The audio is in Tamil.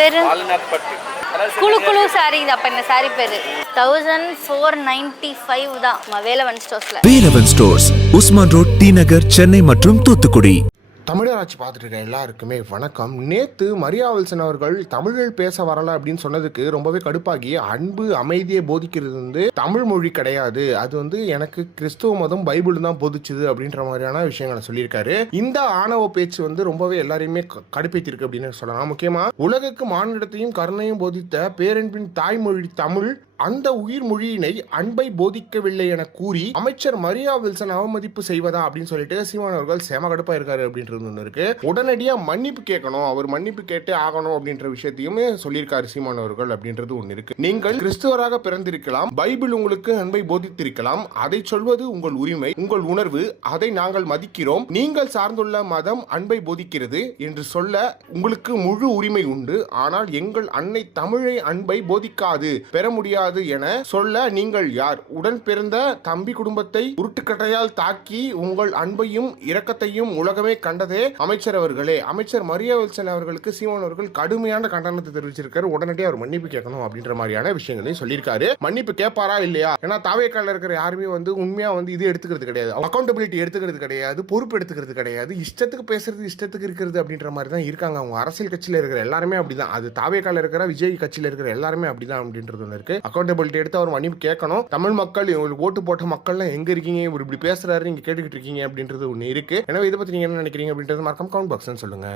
பேரு குழு குழு சாரி. அப்ப இந்த சாரி பேரு 1495 தான் வேலவன் ஸ்டோர்ஸ்ல. Velavan stores, Usman road, T Nagar, Chennai மற்றும் தூத்துக்குடி. தமிழராட்சி பார்த்துட்டு இருக்க எல்லாருக்குமே வணக்கம். நேற்று மரியா வில்சன் அவர்கள் தமிழில் பேச வரல அப்படின்னு சொன்னதுக்கு ரொம்பவே கடுப்பாகி, அன்பு அமைதியை போதிக்கிறது வந்து தமிழ் மொழி கிடையாது, அது வந்து எனக்கு கிறிஸ்துவ மதம் பைபிள் தான் போதிச்சுது அப்படின்ற மாதிரியான விஷயங்களை சொல்லியிருக்காரு. இந்த ஆணவ பேச்சு வந்து ரொம்பவே எல்லாரையுமே கடுப்பேற்றிருக்கு அப்படின்னு சொல்லலாம். முக்கியமா உலகுக்கு மானிடத்தையும் கருணையும் போதித்த பேரன்பின் தாய்மொழி தமிழ் அந்த உயிர் மொழியினை அன்பை போதிக்கவில்லை என கூறி அமைச்சர் மரியா வில்சன் அவமதிப்பு செய்வதா அப்படின்னு சொல்லிட்டு சீமான் அவர்கள் செம கடுப்பா இருக்காரு அப்படின்றது ஒன்று இருக்கு. உடனடியா மன்னிப்பு கேட்கணும், அவர் மன்னிப்பு கேட்டே ஆகணும் அப்படின்ற விஷயத்தையுமே சொல்லியிருக்காரு சீமான் அவர்கள் அப்படின்றது ஒன்று இருக்கு. நீங்கள் கிறிஸ்துவராக பிறந்திருக்கலாம், பைபிள் உங்களுக்கு அன்பை போதித்திருக்கலாம், அதை சொல்வது உங்கள் உரிமை, உங்கள் உணர்வு, அதை நாங்கள் மதிக்கிறோம். நீங்கள் சார்ந்துள்ள மதம் அன்பை போதிக்கிறது என்று சொல்ல உங்களுக்கு முழு உரிமை உண்டு. ஆனால் எங்கள் அன்னை தமிழை அன்பை போதிக்காது, பெற முடியாது என சொல்ல நீங்கள் யார்? உடன் பிறந்த தம்பி குடும்பத்தை உருட்டுக்கட்டையால் தாக்கி உங்கள் அன்பையும் இரக்கத்தையும் உலகமே கண்டதே அமைச்சர் அவர்களே. அமைச்சர் மரியா வில்சன் அவர்களுக்கு சீமான் அவர்கள் கடுமையான கண்டனத்தை தெரிவிச்சிருக்காரு. உடனடியாக அவர் மன்னிப்பு கேட்கணும் அப்படின்ற மாதிரியான விஷயங்களையும் சொல்லியிருக்காரு. மன்னிப்பு கேட்பாரா இல்லையா? ஏன்னா தாவேக்கால இருக்கிற யாருமே வந்து உண்மையா வந்து இது எடுத்துக்கிறது கிடையாது, அக்கௌண்டபிலிட்டி எடுத்துக்கிறது கிடையாது, பொறுப்பு எடுத்துக்கிறது கிடையாது. இஷ்டத்துக்கு பேசுறது, இஷ்டத்துக்கு இருக்கிறது அப்படின்ற மாதிரி தான் இருக்காங்க. அவங்க அரசியல் கட்சியில் இருக்கிற எல்லாருமே அப்படிதான். அது தாவேக்கால இருக்கிற விஜய் கட்சியில் இருக்கிற எல்லாருமே அப்படிதான் அப்படின்றது ஒன்று இருக்கு. அக்கௌண்டபிலிட்டி எடுத்து அவர் மன்னிப்பு கேட்கணும். தமிழ் மக்கள், ஓட்டு போட்ட மக்கள்லாம் எங்க இருக்கீங்க, இவர் இப்படி பேசுறாரு, நீங்க கேட்டுக்கிட்டு இருக்கீங்க அப்படின்றது ஒன்று இருக்கு. எனவே இதை பத்தி நீங்க என்ன நினைக்கிறீங்க அப்படின்றது மறக்காம கமெண்ட் பாக்ஸ்ல சொல்லுங்க.